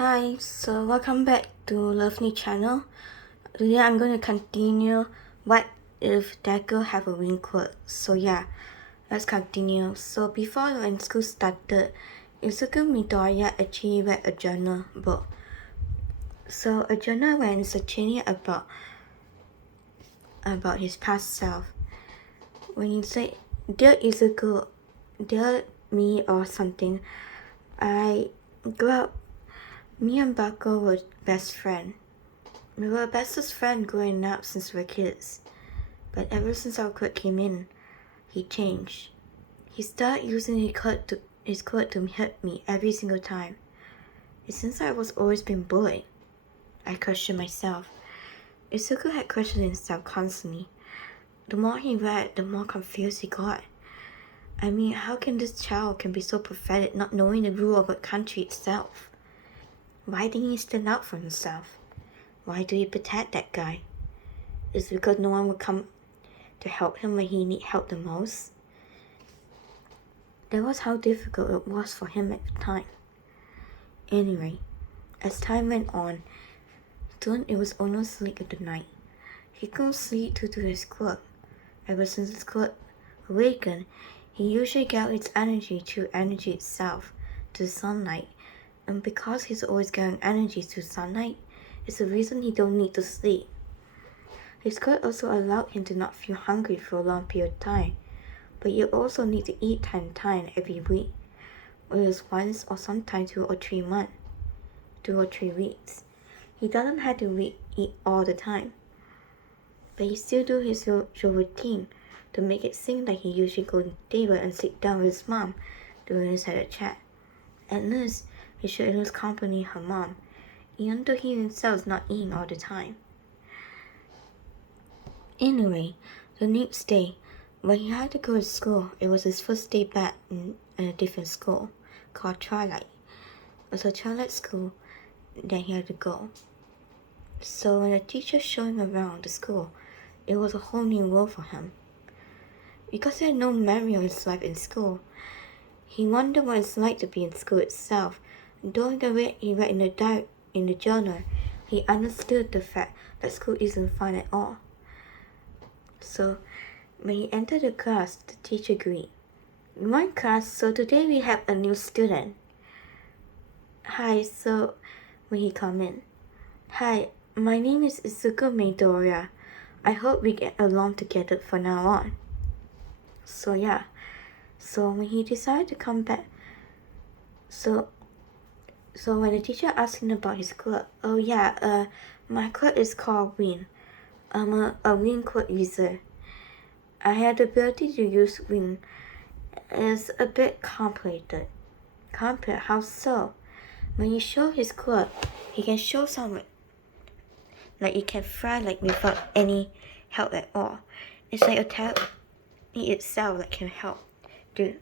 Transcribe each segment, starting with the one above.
Hi, so welcome back to Lovely channel. Today I'm going to continue what if deku have a wing quirk. So yeah, let's continue. So before when school started, Izuku Midoriya actually read a journal book. So a journal when searching about his past self. When you say, "Dear Izuku, dear me" or something, I grew up. Me and Bako were best friends. We were bestest friends growing up since we were kids. But ever since our quirk came in, he changed. He started using his quirk to hurt me every single time. And since I was always been bullied, I questioned myself. Isuku had questioned himself constantly. The more he read, the more confused he got. I mean, how can this child can be so pathetic not knowing the rule of a country itself? Why didn't he stand up for himself? Why do he protect that guy? Is it because no one would come to help him when he need help the most? That was how difficult it was for him at the time. Anyway, as time went on, soon it was almost late at the night. He couldn't sleep due to his quirk. Ever since his quirk awakened, he usually got its energy through energy itself, to sunlight. And because he's always getting energy through sunlight, it's the reason he don't need to sleep. His quirk also allowed him to not feel hungry for a long period of time, but you also need to eat time every week, whether it's once or sometimes 2 or 3 months, 2 or 3 weeks. He doesn't have to eat all the time, but he still do his usual routine to make it seem like he usually go to the table and sit down with his mom during his head chat. At least he should at least accompany her mom, even though he himself is not eating all the time. Anyway, the next day, when he had to go to school, it was his first day back in a different school called Twilight. It was a Twilight school that he had to go. So when the teacher showed him around the school, it was a whole new world for him. Because he had no memory of his life in school, he wondered what it's like to be in school itself. During the way he read in the journal, he understood the fact that school isn't fun at all. So, when he entered the class, the teacher greeted. "Good morning, class. So today we have a new student." "Hi." So, when he come in, "Hi, my name is Izuku Midoriya. I hope we get along together from now on." So yeah. So when he decided to come back, so when the teacher asked him about his quirk, "Oh yeah, my quirk is called Wing. I'm a wing quirk user. I have the ability to use wing. It's a bit complicated." "Complicated? How so?" "When you show his quirk, he can show something. Like he can fly like without any help at all. It's like a talent itself that can help to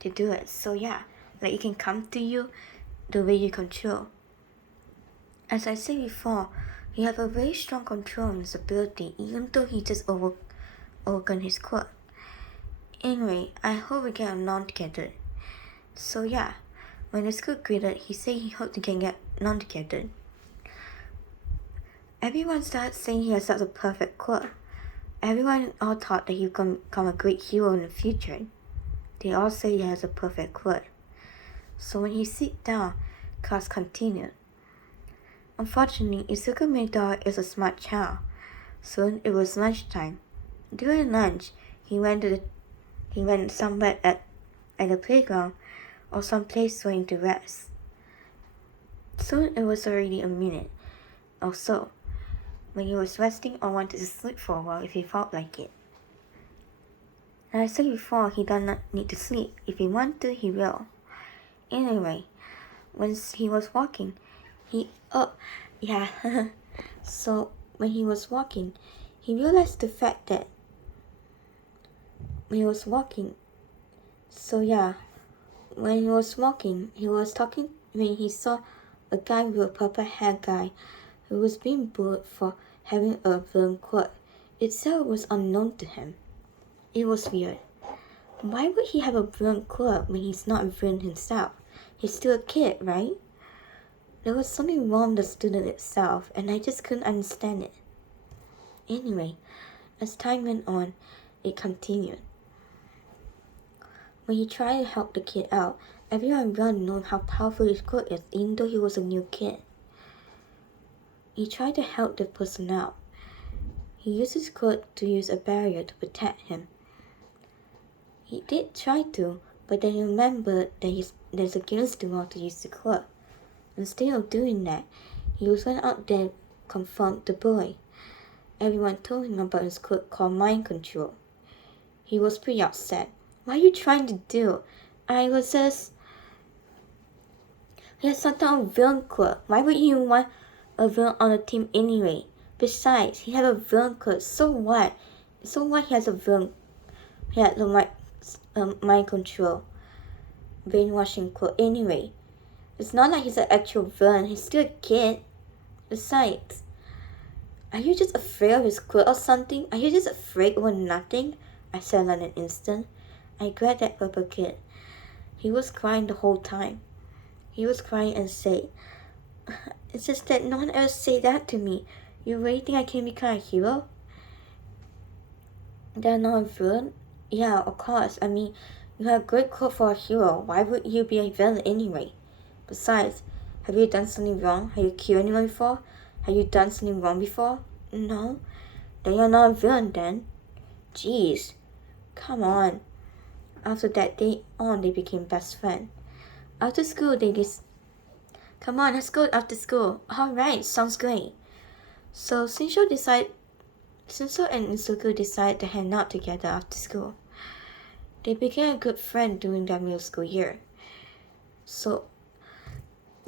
do it. So yeah, like it can come to you the way you control." As I said before, he have a very strong control on his ability, even though he just overcome his quirk. Anyway, I hope we get along together. So yeah, when the school greeted, he said he hoped to get along together. Everyone started saying he has such a perfect quirk. Everyone all thought that he would become a great hero in the future. They all say he has a perfect quirk. So when he sit down, class continued. Unfortunately, Izuku Midoriya is a smart child. Soon it was lunchtime. During lunch, he went somewhere at the playground or some place for him to rest. Soon it was already a minute or so when he was resting or wanted to sleep for a while if he felt like it. As I said before, he does not need to sleep. If he wants to, he will. Anyway, once he was walking, so when he was walking, he realized the fact that when he was walking, when he saw a guy with a purple hair guy who was being bullied for having a villain quirk. Itself was unknown to him. It was weird. Why would he have a villain quirk when he's not a villain himself? He's still a kid, right? There was something wrong with the student itself, and I just couldn't understand it. Anyway, as time went on, it continued. When he tried to help the kid out, everyone around knew how powerful his quirk is, even though he was a new kid. He tried to help the person out. He used his quirk to use a barrier to protect him. He did try to, but then he remembered that there's against the law to use the quirk. Instead of doing that, he went out there to confront the boy. Everyone told him about his quirk called mind control. He was pretty upset. What are you trying to do? I was just... He has some kind of villain quirk. Why would you want a villain on the team anyway? Besides, he has a villain quirk. So what? So what he has a villain... He had the mind control. Brainwashing quirk anyway. It's not like he's an actual villain. He's still a kid. Besides, are you just afraid of his quirk or something? Are you just afraid over nothing? I said in an instant. I grabbed that purple kid. He was crying the whole time. He was crying and said, "It's just that no one ever said that to me. You really think I can become a hero?" They're not a villain? Yeah, of course. I mean, you have a great quirk for a hero. Why would you be a villain anyway? Besides, have you done something wrong? Have you killed anyone before? Have you done something wrong before? No. Then you're not a villain then. Jeez. Come on. After that day on, they became best friends. After school, Come on, let's go after school. Alright, sounds great. So Shinsho and Isuku decided to hang out together after school. They became a good friend during their middle school year. So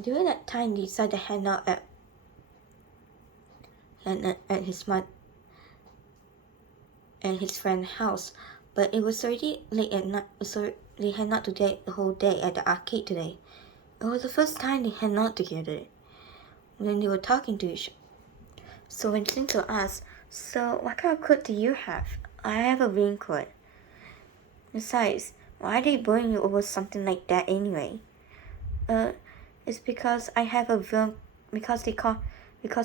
during that time, they decided to hang out at his friend's house. But it was already late at night, so they hang out today the whole day at the arcade today. It was the first time they hang out together when they were talking to each other. So when Shinto asked, "So what kind of quirk do you have?" "I have a ring quirk." "Besides, why are they bullying you over something like that anyway?" It's because I have a villain, because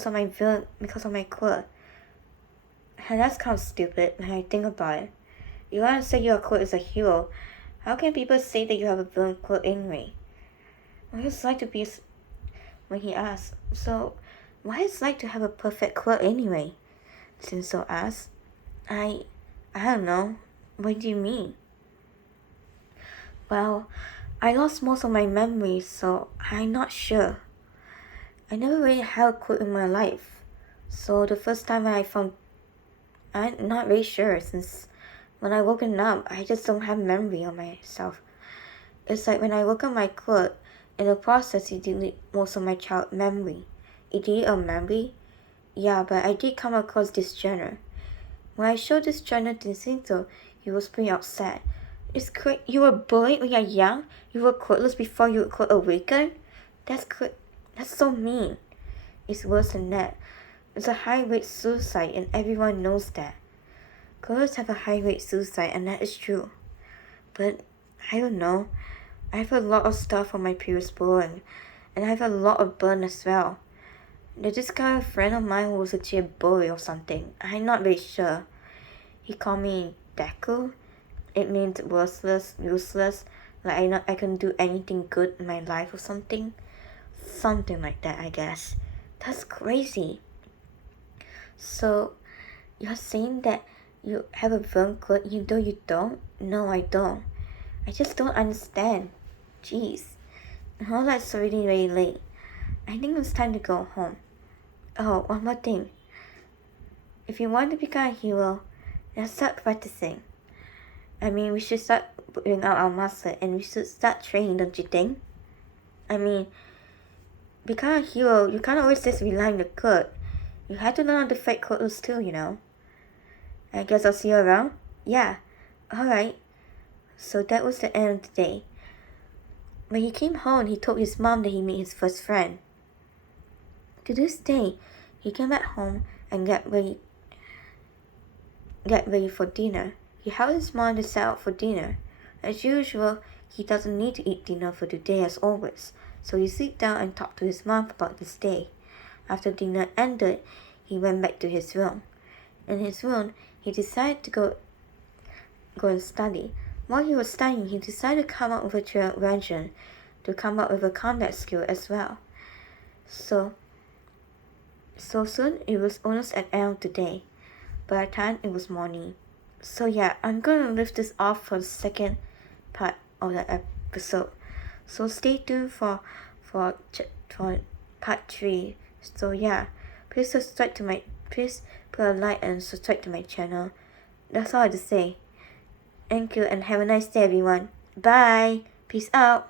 of my quirk." And that's kind of stupid when I think about it. You want to say your quirk is a hero. How can people say that you have a villain quirk anyway? What it's like to be... When he asked, "So, what it's like to have a perfect quirk anyway?" Shinso asked. I don't know. What do you mean?" "Well, I lost most of my memories, so I'm not sure. I never really had a quirk in my life. So the first time I'm not really sure, since when I woken up, I just don't have memory of myself. It's like when I woke up my quirk, in the process it deleted most of my child memory." "It deleted a memory?" "Yeah, but I did come across this journal. When I showed this journal to Shinto, he was pretty upset. It's great. You were bullied when you're young? You were quirkless before you could awaken? That's so mean." "It's worse than that. It's a high-rate suicide, and everyone knows that. Girls have a high-rate suicide, and that is true. But, I don't know. I have a lot of stuff from my previous bullying, and I have a lot of burn as well. There's this guy, a friend of mine, who was actually a bully or something. I'm not really sure. He called me deku. It means worthless, useless, like I couldn't do anything good in my life or something. Something like that, I guess. That's crazy. So, you're saying that you have a villain quirk even though you don't?" "No, I don't. I just don't understand." Jeez. Well, that's already very late. I think it's time to go home. Oh, one more thing. If you want to become a hero, let's start practicing. I mean, we should start putting out our muscle, and we should start training, don't you think? I mean, become a hero, you can't always just rely on the quirk. You have to learn how to fight quirkless too, you know. I guess I'll see you around? Yeah. Alright. So that was the end of the day. When he came home, he told his mom that he met his first friend. To this day, he came back home and get ready for dinner. He helped his mom to set out for dinner. As usual, he doesn't need to eat dinner for today as always, So he sit down and talked to his mom about his day. After dinner ended, he went back to his room. In his room, he decided to go and study. While he was studying, he decided to come up with a trail invention to come up with a combat skill as well. So soon it was almost at end of the day. By the time it was morning. So yeah, I'm gonna leave this off for the second part of the episode. So stay tuned for part 3. So yeah, please put a like and subscribe to my channel. That's all I have to say. Thank you and have a nice day everyone. Bye. Peace out.